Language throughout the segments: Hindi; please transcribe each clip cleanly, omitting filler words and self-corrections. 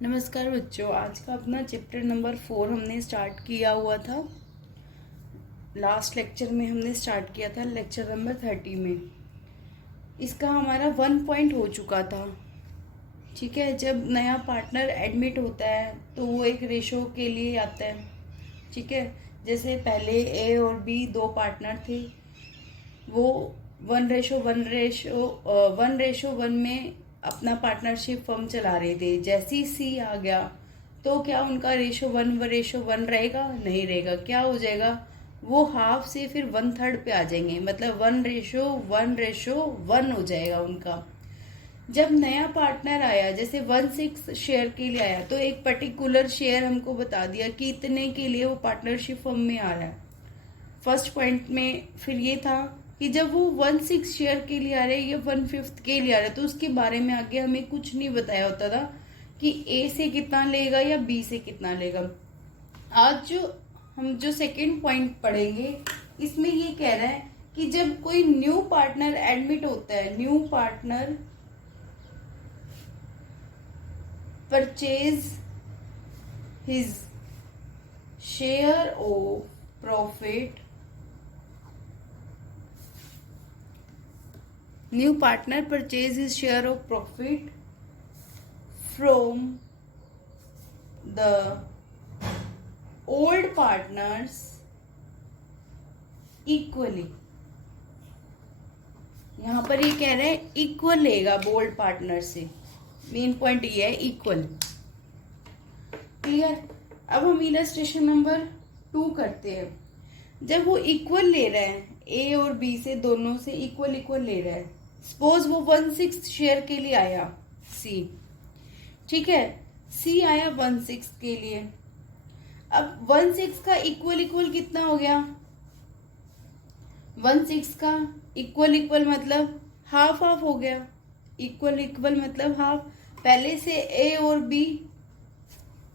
नमस्कार बच्चों, आज का अपना चैप्टर नंबर 4 हमने स्टार्ट किया हुआ था। लास्ट लेक्चर में हमने स्टार्ट किया था लेक्चर नंबर 30 में। इसका हमारा 1 पॉइंट हो चुका था। ठीक है, जब नया पार्टनर एडमिट होता है तो वो एक रेशो के लिए आता है। ठीक है, जैसे पहले ए और बी दो पार्टनर थे, वो 1:1 में अपना पार्टनरशिप फर्म चला रहे थे। जैसे ही सी आ गया तो क्या उनका रेशो 1:1 रहेगा? नहीं रहेगा। क्या हो जाएगा? वो हाफ से फिर 1/3 पे आ जाएंगे, मतलब 1:1 हो जाएगा उनका। जब नया पार्टनर आया, जैसे 1/6 शेयर के लिए आया, तो एक पर्टिकुलर शेयर हमको बता दिया कि इतने के लिए वो पार्टनरशिप फर्म में आ रहा है। फर्स्ट पॉइंट में फिर ये था कि जब वो 1/6 शेयर के लिए आ रहे हैं या 1/5 के लिए आ रहे हैं, तो उसके बारे में आगे हमें कुछ नहीं बताया होता था कि ए से कितना लेगा या बी से कितना लेगा। आज जो सेकंड पॉइंट पढ़ेंगे, इसमें ये कह रहा है कि जब कोई न्यू पार्टनर एडमिट होता है, new partner purchase his share of profit, new partner purchase his share of profit from the old partners equally। यहां पर ये कह रहे हैं इक्वल लेगा ओल्ड पार्टनर से। मेन पॉइंट ये है इक्वल। क्लियर? अब हम इलस्ट्रेशन नंबर 2 करते हैं। जब वो इक्वल ले रहे हैं, ए और बी से दोनों से इक्वल इक्वल ले रहा है। सपोज वो 1/6 शेयर के लिए आया सी। ठीक है, सी आया 1/6 के लिए। अब 1/6 का इक्वल इक्वल कितना हो गया? 1/6 का इक्वल इक्वल मतलब हाफ हाफ हो गया। इक्वल इक्वल मतलब हाफ। पहले से ए और बी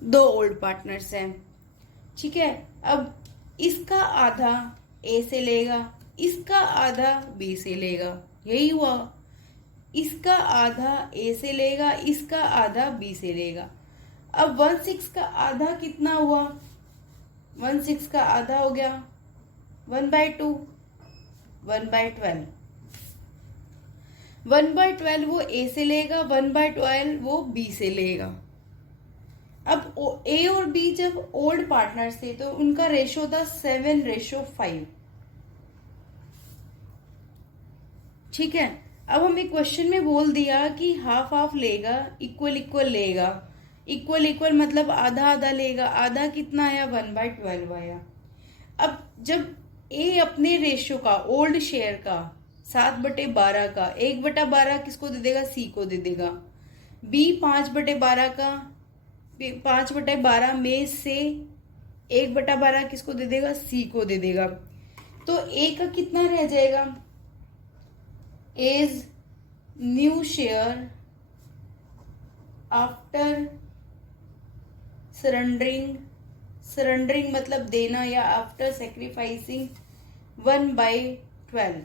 दो ओल्ड पार्टनर्स हैं। ठीक है, अब इसका आधा ए से लेगा, इसका आधा बी से लेगा। यही हुआ। इसका आधा ए से लेगा, इसका आधा बी से लेगा। अब 1/6 का आधा कितना हुआ? 1/6 का आधा हो गया 1/2, 1/12। 1/12 वो ए से लेगा, 1/12 वो बी से लेगा। अब ए और बी जब ओल्ड पार्टनर्स थे तो उनका रेशो था 7:5। ठीक है, अब हमें क्वेश्चन में बोल दिया कि हाफ हाफ लेगा, इक्वल इक्वल लेगा। इक्वल इक्वल मतलब आधा आधा लेगा। आधा कितना आया? 1/12 आया। अब जब ए अपने रेशो का, ओल्ड शेयर का 7/12 का 1/12 किसको दे देगा? सी को दे देगा। बी 5/12 का 5/12 में से 1/12 किसको दे देगा? सी को दे देगा। तो ए का कितना रह जाएगा? As new share after surrendering, surrendering मतलब देना, या after sacrificing 1/12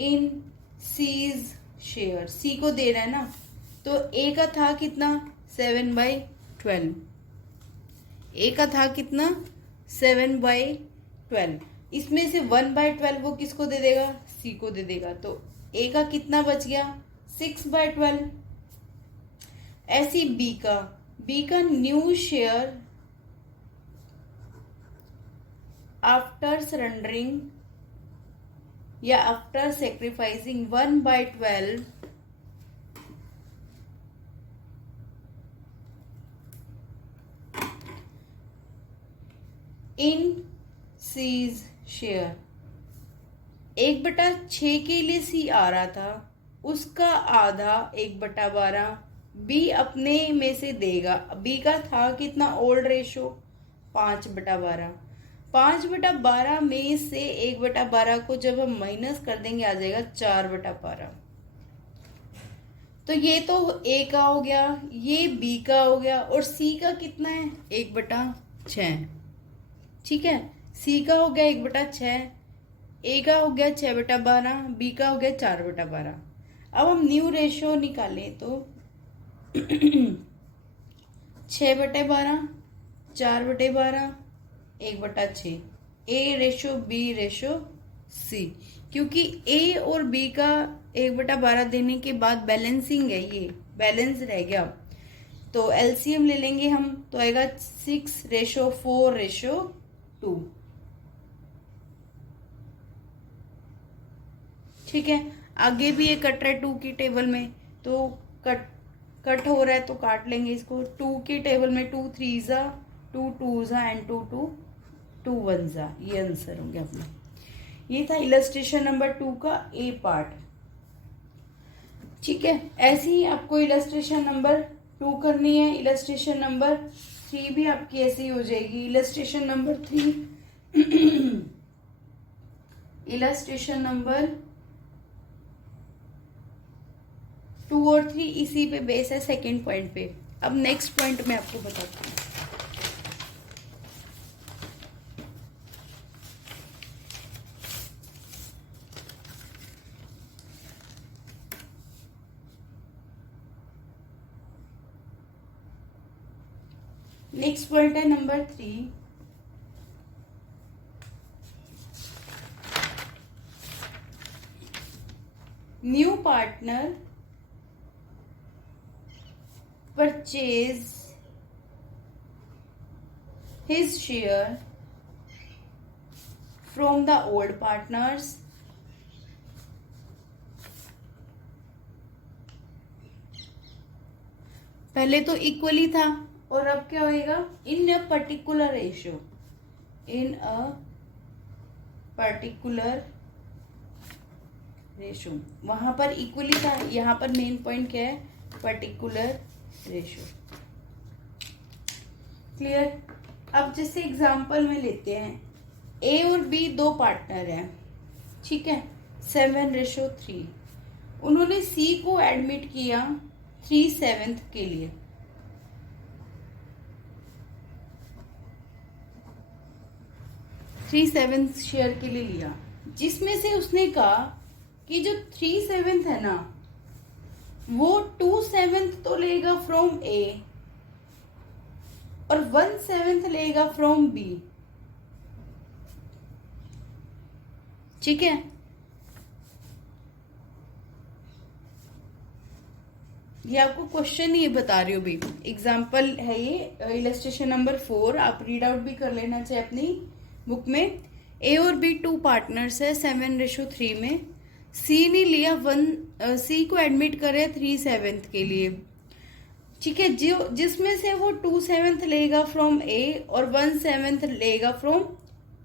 in C's share. C को दे रहा है ना, तो ए का था कितना? 7/12। ए का था कितना? 7/12। इसमें से 1/12 वो किसको दे देगा? सी को दे देगा। तो ए का कितना बच गया? 6/12। ऐसी बी का न्यू शेयर आफ्टर सरेंडरिंग या after sacrificing 1/12 in C's share. 1/6 के लिए सी आ रहा था, उसका आधा 1/12 बी अपने में से देगा। बी का था कितना? Old ratio 5/12। 5/12 में से 1/12 को जब हम माइनस कर देंगे आ जाएगा 4/12। तो ये तो ए का हो गया, ये बी का हो गया, और सी का कितना है? 1/6। ठीक है, सी का हो गया 1/6, ए का हो गया 6/12, बी का हो गया 4/12। अब हम न्यू रेशियो निकालें तो 6/12, 4/12, 1/6, A/B/C। क्योंकि A और B का 1/12 देने के बाद बैलेंसिंग है, ये बैलेंस रह गया, तो एलसीएम ले लेंगे हम, तो आएगा 6/4/2। ठीक है, आगे भी ये कट रहा है 2 की टेबल में, तो कट हो रहा है तो काट लेंगे इसको। 2 की टेबल में 2 3 2 2 एंड 2 2 2 1, ये आंसर होंगे अपने। ये था इलस्ट्रेशन नंबर 2 का ए पार्ट। ठीक है, ऐसे ही आपको इलस्ट्रेशन नंबर 2 करनी है। इलस्ट्रेशन नंबर 3 भी आपकी ऐसे ही हो जाएगी। इलस्ट्रेशन नंबर 3 इलस्ट्रेशन नंबर 2 और 3 इसी पे बेस है, सेकेंड पॉइंट पे। अब नेक्स्ट पॉइंट मैं आपको बताती हूँ। नेक्स्ट पॉइंट है number 3। New partner purchase his share from the old partners पहले तो इक्वली था, और अब क्या होएगा, in a particular ratio, in a particular ratio. वहां पर इक्वली था, यहां पर मेन पॉइंट क्या है, पर्टिकुलर रेशियो। क्लियर। अब जैसे एग्जांपल में लेते हैं, ए और बी दो पार्टनर हैं, ठीक है, 7/3। उन्होंने सी को एडमिट किया 3/7 के लिए। थ्री सेवेंथ शेयर के लिए लिया, जिसमें से उसने कहा कि जो 3/7 है ना, वो 2/7 तो लेगा फ्रॉम ए और 1/7 लेगा फ्रॉम बी। ठीक है, ये आपको क्वेश्चन ही बता रही हूँ भी, एग्जाम्पल है ये। इलस्ट्रेशन नंबर 4 आप रीड आउट भी कर लेना चाहिए अपनी बुक में। ए और बी 2 पार्टनर्स है 7/3 में। सी ने लिया सी को एडमिट करे 3/7 के लिए। ठीक है, जो जिसमें से वो 2/7 लेगा फ्रॉम ए और 1/7 लेगा फ्रॉम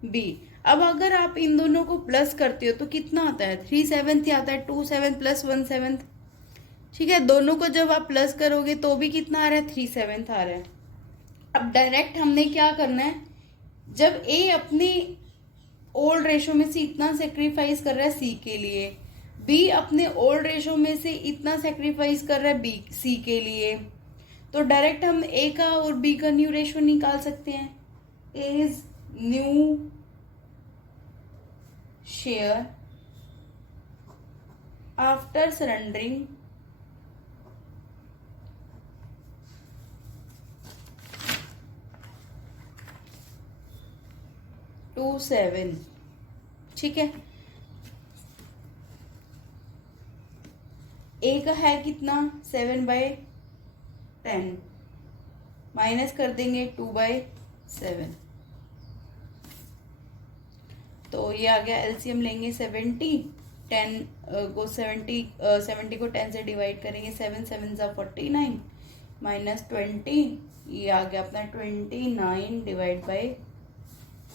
बी। अब अगर आप इन दोनों को प्लस करते हो तो कितना आता है, 3/7 ही आता है, 2/7 प्लस 1/7। ठीक है, दोनों को जब आप प्लस करोगे तो भी कितना आ रहा है, 3/7 आ रहा है। अब डायरेक्ट हमने क्या करना है, जब ए अपनी ओल्ड रेशो में से इतना सेक्रीफाइस कर रहा है सी के लिए, बी अपने ओल्ड रेशो में से इतना सेक्रीफाइस कर रहा है बी सी के लिए, तो डायरेक्ट हम ए का और बी का न्यू रेशो निकाल सकते हैं। A is new share after surrendering two 7। ठीक है, ए का है कितना, 7/10, माइनस कर देंगे 2/7, तो ये आ गया। एलसीएम लेंगे 70, 10 को 70 को 10 से डिवाइड करेंगे, 7 7 49 माइनस 20, ये आ गया अपना 29 डिवाइड बाय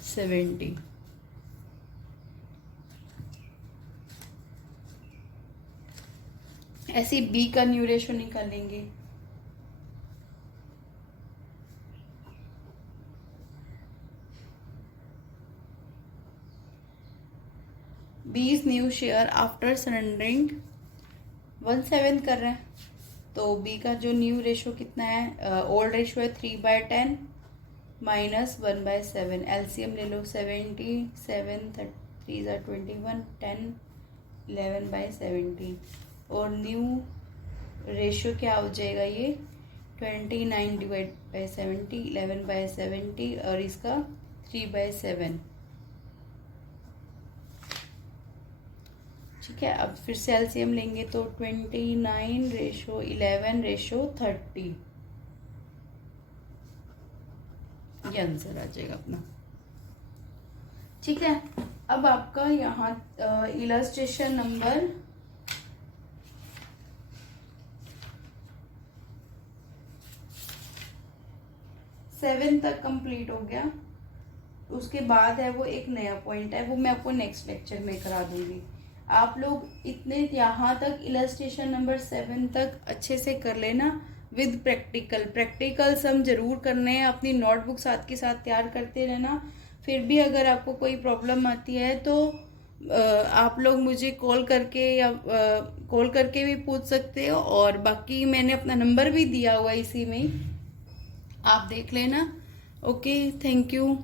70। ऐसे बी का न्यू रेशो निकालेंगे। B is new share after surrendering 1/7 कर रहे हैं, तो बी का जो न्यू रेशो कितना है, ओल्ड रेशो है 3/10 माइनस 1/7। एलसीएम ले लो, 70 7 3 21 10 11/70, और न्यू रेशियो क्या हो जाएगा, ये 29 डिवाइड बाई 70, 11/70, और इसका 3/7। ठीक है, अब फिर से एलसीएम लेंगे तो 29:11:30, ये आंसर आ जाएगा अपना। ठीक है, अब आपका यहाँ इलस्ट्रेशन नंबर 7 तक कंप्लीट हो गया। उसके बाद है वो एक नया पॉइंट है, वो मैं आपको नेक्स्ट लेक्चर में करा दूंगी। आप लोग इतने यहाँ तक इलस्ट्रेशन नंबर 7 तक अच्छे से कर लेना विद प्रैक्टिकल्स हम जरूर करने हैं। अपनी नोटबुक साथ के साथ तैयार करते रहना। फिर भी अगर आपको कोई प्रॉब्लम आती है तो आप लोग मुझे कॉल करके या कॉल करके भी पूछ सकते हो, और बाकी मैंने अपना नंबर भी दिया हुआ इसी में, आप देख लेना। Okay, thank you.